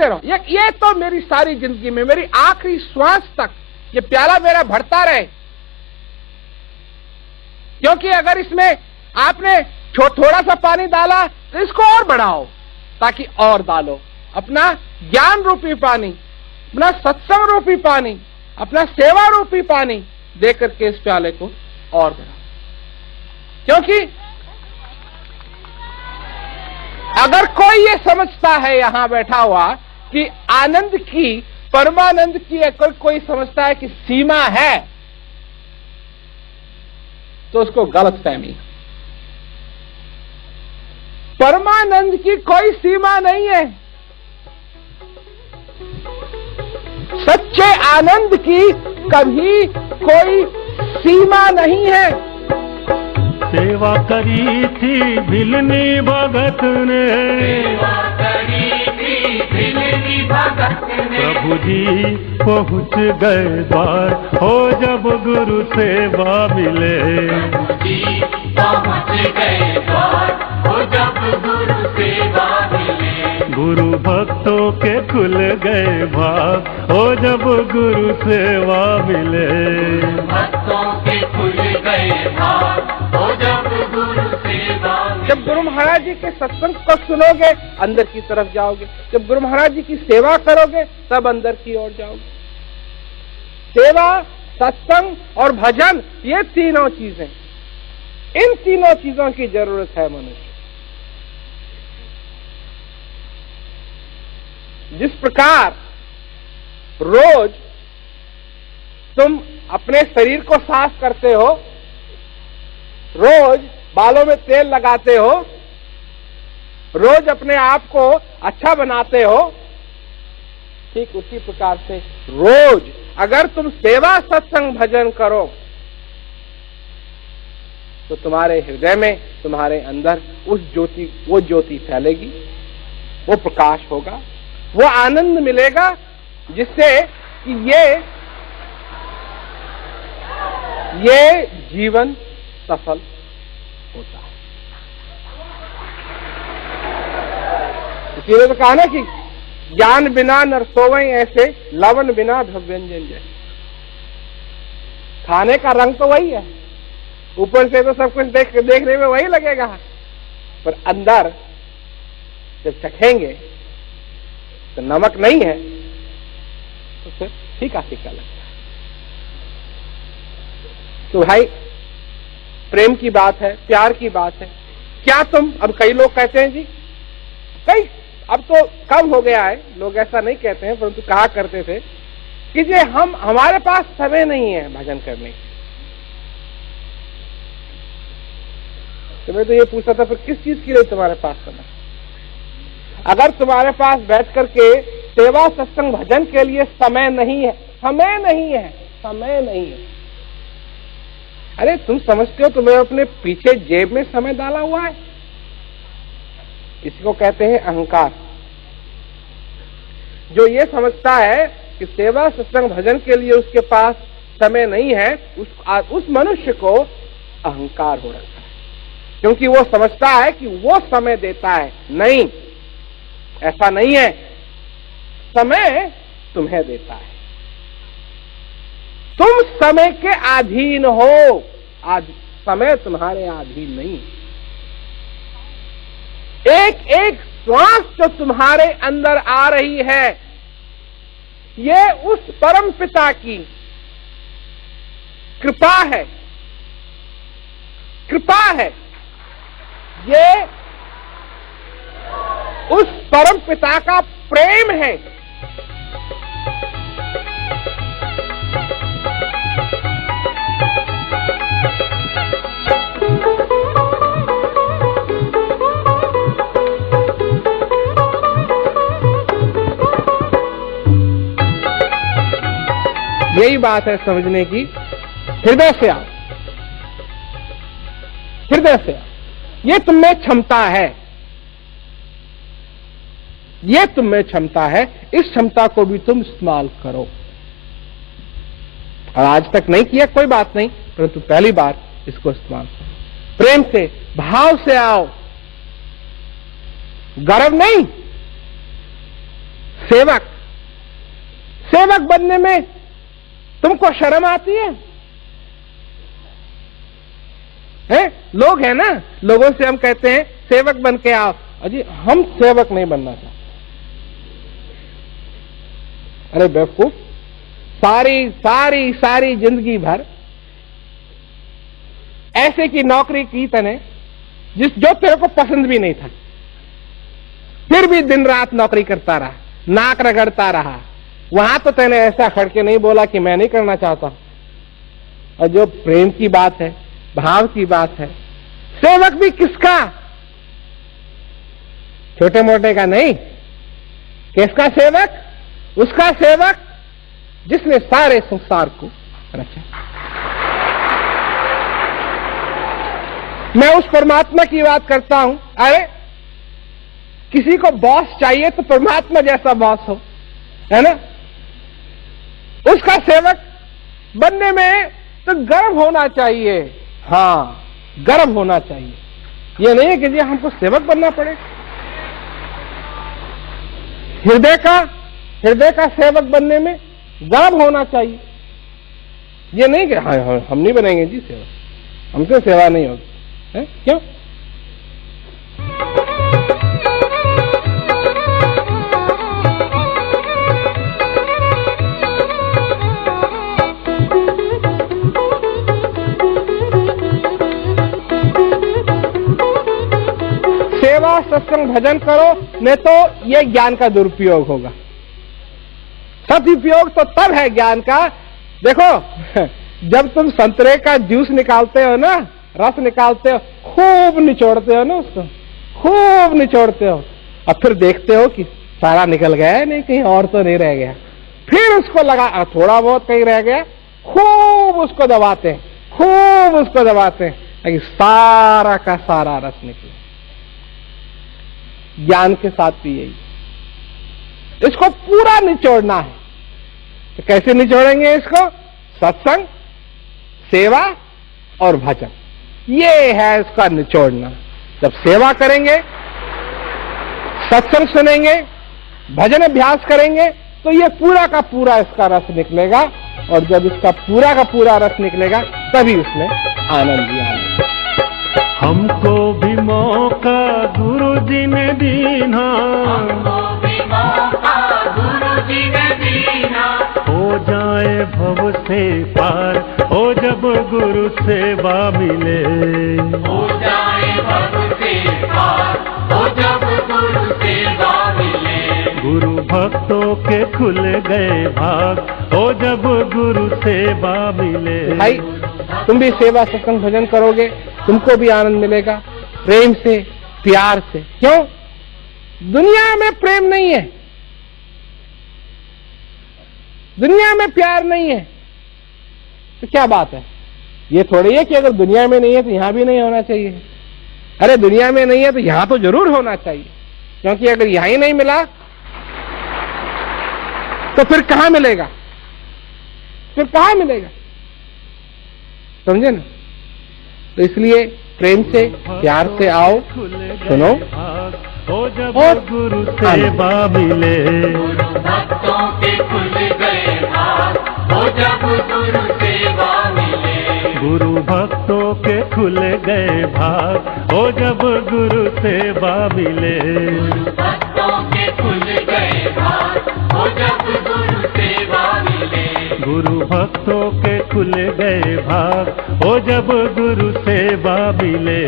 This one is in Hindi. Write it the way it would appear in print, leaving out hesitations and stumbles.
करते रहो। ये तो मेरी सारी जिंदगी में, मेरी आखिरी श्वास तक ये प्याला मेरा भरता रहे। क्योंकि अगर इसमें आपने थोड़ा सा पानी डाला तो इसको और बढ़ाओ, ताकि और डालो। अपना ज्ञान रूपी पानी, अपना सत्संग रूपी पानी, अपना सेवा रूपी पानी देकर के इस प्याले को और बढ़ाओ। क्योंकि अगर कोई ये समझता है यहां बैठा हुआ कि आनंद की, परमानंद की अगर कोई समझता है कि सीमा है, तो उसको गलत फहमी। परमानंद की कोई सीमा नहीं है। सच्चे आनंद की कभी कोई सीमा नहीं है। सेवा करी थी भिलनी भगत ने, सेवा करी थी भिलनी भगत ने, प्रभु जी पहुँच गए द्वार, हो जब गुरु सेवा मिले। प्रभु जी पहुँच गए द्वार, हो जब गुरु सेवा मिले। गुरु भक्तों के खुल गए भाग, हो जब गुरु सेवा मिले। भक्तों के खुल गए भाग, हो जब गुरु सेवा मिले। जब गुरु महाराज जी के सत्संग को सुनोगे अंदर की तरफ जाओगे, जब गुरु महाराज जी की सेवा करोगे तब अंदर की ओर जाओगे। सेवा, सत्संग और भजन, ये तीनों चीजें, इन तीनों चीजों की जरूरत है मनुष्य। जिस प्रकार रोज तुम अपने शरीर को साफ करते हो, रोज बालों में तेल लगाते हो, रोज अपने आप को अच्छा बनाते हो, ठीक उसी प्रकार से रोज अगर तुम सेवा, सत्संग, भजन करो तो तुम्हारे हृदय में, तुम्हारे अंदर वो ज्योति फैलेगी, वो प्रकाश होगा, वो आनंद मिलेगा, जिससे कि ये जीवन सफल होता है। इसीलिए तो कहा ना कि ज्ञान बिना नर सोवै ऐसे, लवन बिना व्यंजन जैसे। खाने का रंग तो वही है, ऊपर से तो सब कुछ देखने में वही लगेगा, पर अंदर जब चखेंगे तो नमक नहीं है तो फिर फीका फीका लगता है। तो भाई प्रेम की बात है, प्यार की बात है। क्या तुम, अब कई लोग कहते हैं जी, कई अब तो कम हो गया है, लोग ऐसा नहीं कहते हैं, परंतु कहा करते थे कि जे हमारे पास समय नहीं है भजन करने की। तो मैं तो ये पूछता था, फिर किस चीज के लिए तुम्हारे पास समय? अगर तुम्हारे पास बैठ करके सेवा, सत्संग, भजन के लिए समय नहीं है, समय नहीं है, समय नहीं है, अरे तुम समझते हो तुम्हें अपने पीछे जेब में समय डाला हुआ है? इसको कहते हैं अहंकार। जो ये समझता है कि सेवा, सत्संग, भजन के लिए उसके पास समय नहीं है, उस मनुष्य को अहंकार हो रखा है, क्योंकि वो समझता है कि वो समय देता है। नहीं, ऐसा नहीं है। समय तुम्हें देता है, तुम समय के अधीन हो, समय तुम्हारे अधीन नहीं। एक एक श्वास जो तुम्हारे अंदर आ रही है, ये उस परम पिता की कृपा है, कृपा है। ये उस परम पिता का प्रेम है। यही बात है समझने की। हृदय से आओ, हृदय से आओ। ये तुम में क्षमता है, ये तुम में क्षमता है, इस क्षमता को भी तुम इस्तेमाल करो। और आज तक नहीं किया कोई बात नहीं, परंतु पहली बार इसको इस्तेमाल करो। प्रेम से, भाव से आओ, गर्व नहीं, सेवक, सेवक बनने में तुमको शर्म आती है? लोग हैं ना, लोगों से हम कहते हैं सेवक बन के आओ, अजी हम सेवक नहीं बनना चाहते। अरे बेवकूफ, सारी सारी सारी जिंदगी भर ऐसे की नौकरी की तने जो तेरे को पसंद भी नहीं था, फिर भी दिन रात नौकरी करता रहा, नाक रगड़ता रहा, वहां तो तेने ऐसा खड़के नहीं बोला कि मैं नहीं करना चाहता। और जो प्रेम की बात है, भाव की बात है, सेवक भी किसका? छोटे मोटे का नहीं, किसका सेवक? उसका सेवक जिसने सारे संसार को रचा। मैं उस परमात्मा की बात करता हूं। अरे किसी को बॉस चाहिए तो परमात्मा जैसा बॉस हो, है ना? उसका सेवक बनने में तो गर्व होना चाहिए। हाँ, गर्व होना चाहिए। ये नहीं है कि जी हमको सेवक बनना पड़े। हृदय का सेवक बनने में गर्व होना चाहिए। ये नहीं कि हाँ हम नहीं बनेंगे जी सेवक, हमसे सेवा नहीं होगी, है? क्यों? सेवा, सत्संग, भजन करो, नहीं तो ये ज्ञान का दुरुपयोग होगा। सदुपयोग तो तब है ज्ञान का। देखो, जब तुम संतरे का जूस निकालते हो ना, रस निकालते हो, खूब निचोड़ते हो ना उसको, खूब निचोड़ते हो, और फिर देखते हो कि सारा निकल गया है, नहीं कहीं और तो नहीं रह गया। फिर उसको लगा, थोड़ा बहुत कहीं रह गया, खूब उसको दबाते हैं, खूब उसको दबाते हैं, ताकि सारा का सारा रस निकले। ज्ञान के साथ भी यही, इसको पूरा निचोड़ना है। तो कैसे निचोड़ेंगे इसको? सत्संग, सेवा और भजन, ये है इसका निचोड़ना। जब सेवा करेंगे, सत्संग सुनेंगे, भजन अभ्यास करेंगे, तो ये पूरा का पूरा इसका रस निकलेगा। और जब इसका पूरा का पूरा रस निकलेगा, तभी उसमें आनंद ही आनंद। हमको भी मौका गुरु जी ने दीना, हमको भी मौका गुरु जी ने दीना, हो जाए भव से पार, हो जब गुरु सेवा मिले, हो जाए भव से पार, हो जब गुरु सेवा मिले। गुरु भक्तों के खुल गए भाग, हो जब गुरु सेवा मिले। भाई तुम भी सेवा, सत्संग, भजन करोगे, तुमको भी आनंद मिलेगा, प्रेम से, प्यार से। क्यों? दुनिया में प्रेम नहीं है, दुनिया में प्यार नहीं है, तो क्या बात है? ये थोड़ी है कि अगर दुनिया में नहीं है तो यहां भी नहीं होना चाहिए। अरे दुनिया में नहीं है तो यहां तो जरूर होना चाहिए, क्योंकि अगर यहां ही नहीं मिला तो फिर कहां मिलेगा? फिर कहां मिलेगा? समझे ना? तो इसलिए प्रेम से, प्यार से आओ, सुनो और गुरु सेवा मिले। गुरु भक्तों के खुल गए भाग, हो जब गुरु सेवा मिले। गुरु भक्तों के खुल गए भाग, हो जब गुरु सेवा मिले। गुरु भक्तों के खुल गए भाग, हो जब गुरु सेवा मिले। गुरु भक्तों के खुल गए भाग, हो जब गुरु सेवा मिले।